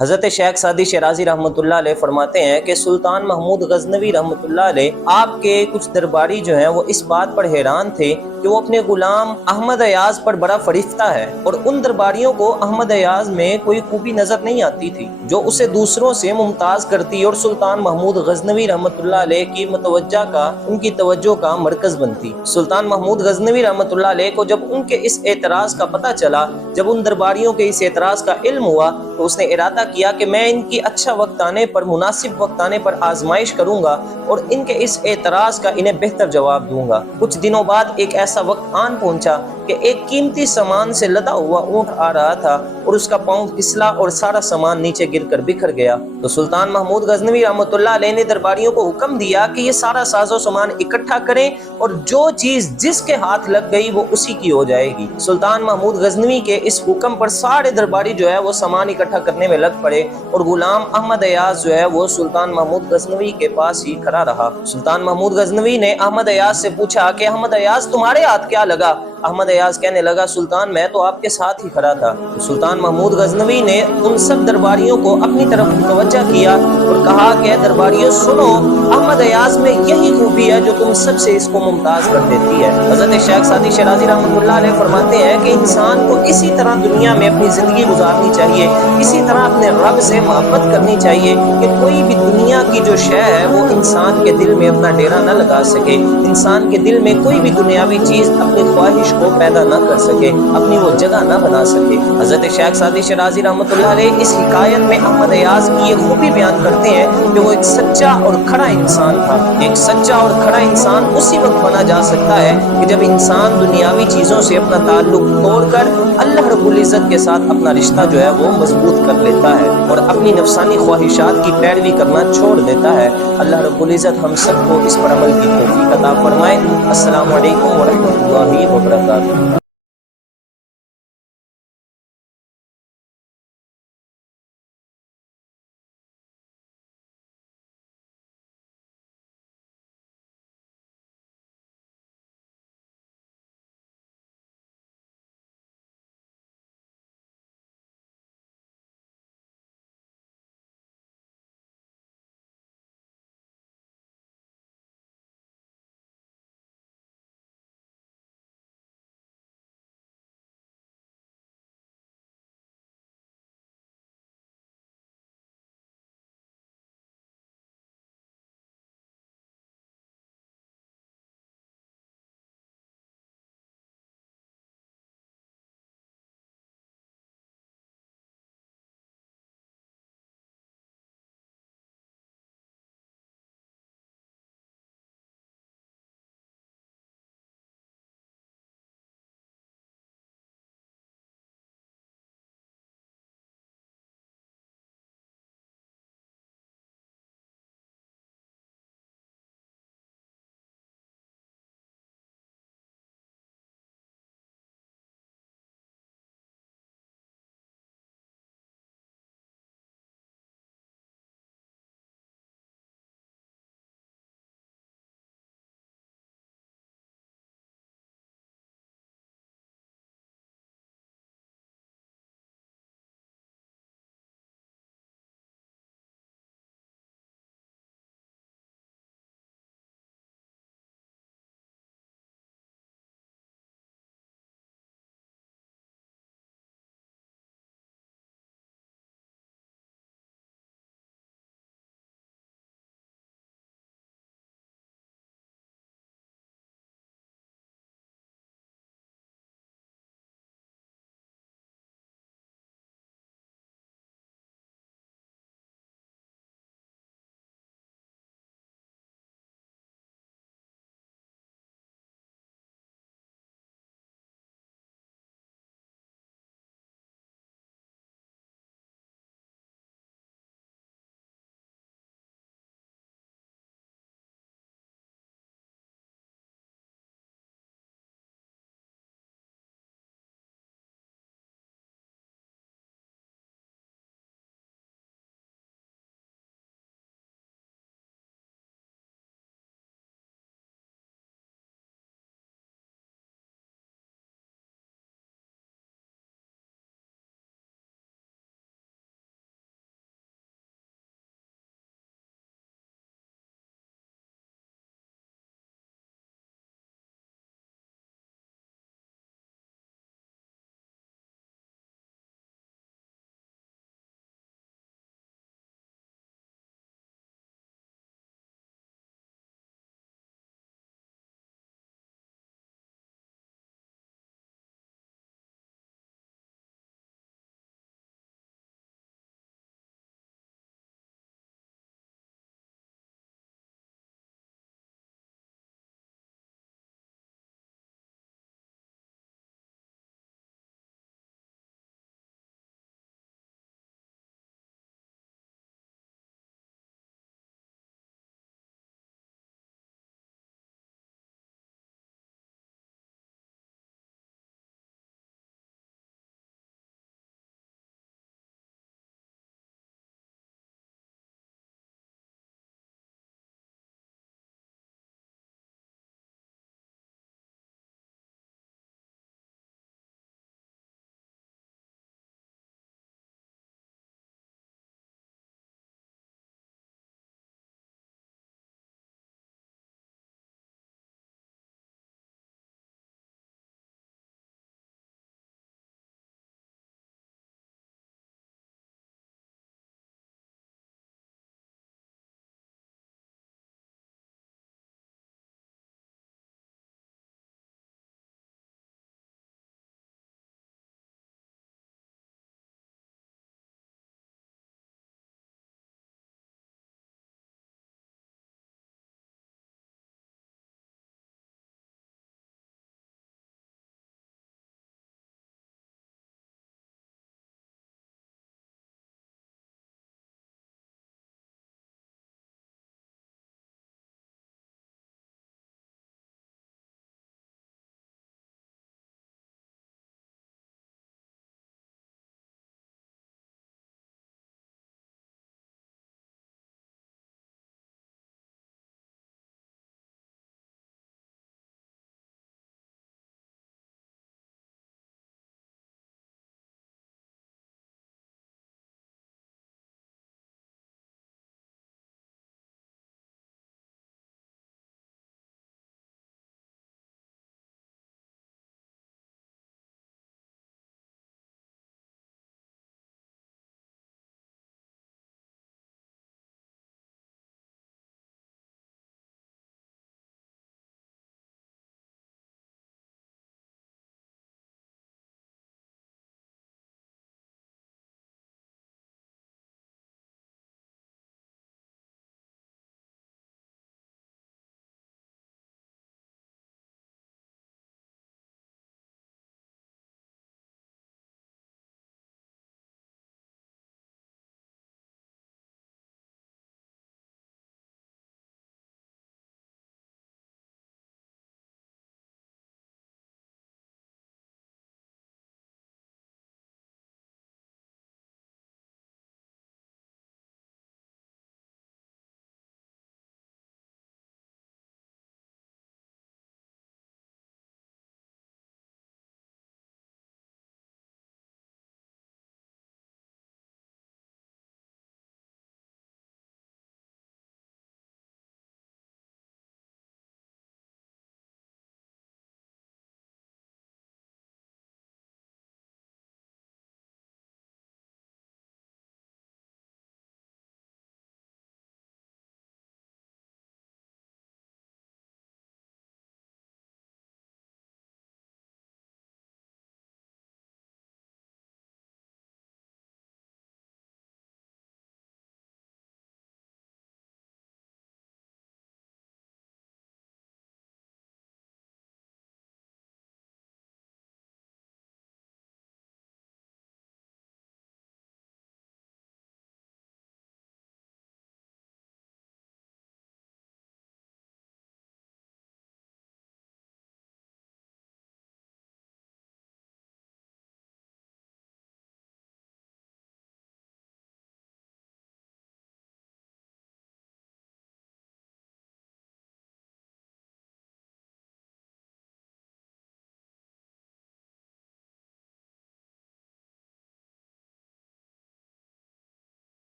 حضرت شیخ سعدی شیرازی رحمۃ اللہ علیہ فرماتے ہیں کہ سلطان محمود غزنوی رحمۃ اللہ علیہ آپ کے کچھ درباری جو ہیں وہ اس بات پر حیران تھے کہ وہ اپنے غلام احمد ایاز پر بڑا فریفتہ ہے، اور ان درباریوں کو احمد ایاز میں کوئی خوبی نظر نہیں آتی تھی جو اسے دوسروں سے ممتاز کرتی اور سلطان محمود غزنوی رحمۃ اللہ علیہ کی ان کی توجہ کا مرکز بنتی۔ سلطان محمود غزنوی رحمۃ اللہ علیہ کو جب ان کے اس اعتراض کا پتہ چلا، جب ان درباریوں کے اس اعتراض کا علم ہوا، تو اس نے ارادہ کیا کہ میں ان کی اچھا وقت آنے پر، مناسب وقت آنے پر آزمائش کروں گا اور ان کے اس اعتراض کا انہیں بہتر جواب دوں گا۔ کچھ دنوں بعد ایک ایسا وقت آن پہنچا کہ ایک قیمتی سامان سے لدا ہوا اونٹ آ رہا تھا اور اس کا پاؤں پھسلا اور سارا سامان نیچے گر کر بکھر گیا۔ تو سلطان محمود غزنوی رحمۃ اللہ علیہ نے درباریوں کو حکم دیا کہ یہ سارا ساز و سامان اکٹھا کریں اور جو چیز جس کے ہاتھ لگ گئی وہ اسی کی ہو جائے گی۔ سلطان محمود غزنوی کے اس حکم پر سارے درباری جو ہے وہ سامان اکٹھا کرنے میں لگ پڑے، اور غلام احمد ایاز جو ہے وہ سلطان محمود غزنوی کے پاس ہی کھڑا رہا۔ سلطان محمود غزنوی نے احمد ایاز سے پوچھا کہ احمد ایاز تمہارے ہاتھ کیا لگا؟ احمد ایاز کہنے لگا سلطان میں تو آپ کے ساتھ ہی کھڑا تھا۔ سلطان محمود غزنوی نے ان سب درباریوں کو اپنی طرف متوجہ کیا اور کہا کہ درباریوں سنو، احمد ایاز میں یہی خوبی ہے جو تم سب سے اس کو ممتاز کر دیتی ہے۔ حضرت شیخ سعدی شیرازی رحمۃ اللہ علیہ فرماتے ہیں کہ انسان کو اسی طرح دنیا میں اپنی زندگی گزارنی چاہیے، اسی طرح اپنے رب سے محبت کرنی چاہیے کہ کوئی بھی دنیا کی جو شے ہے وہ انسان کے دل میں اپنا ڈیرا نہ لگا سکے، انسان کے دل میں کوئی بھی دنیاوی چیز اپنی خواہش کو پیدا نہ کر سکے، اپنی وہ جگہ نہ بنا سکے۔ حضرت شیخ سعدی شیرازی رحمۃ اللہ علیہ اس حکایت میں احمد ایاز کی یہ خوبی بیان کرتے ہیں کہ وہ ایک سچا اور کھڑا انسان تھا۔ ایک سچا اور کھڑا انسان اسی وقت بنا جا سکتا ہے کہ جب انسان دنیاوی چیزوں سے اپنا تعلق توڑ کر اللہ رب العزت کے ساتھ اپنا رشتہ جو ہے وہ مضبوط کر لیتا ہے اور اپنی نفسانی خواہشات کی پیروی کرنا چھوڑ دیتا ہے۔ اللہ رب العزت ہم سب کو اس پر عمل کی توفیق عطا فرمائے۔ السلام علیکم ورحمۃ اللہ وبرکاتہ۔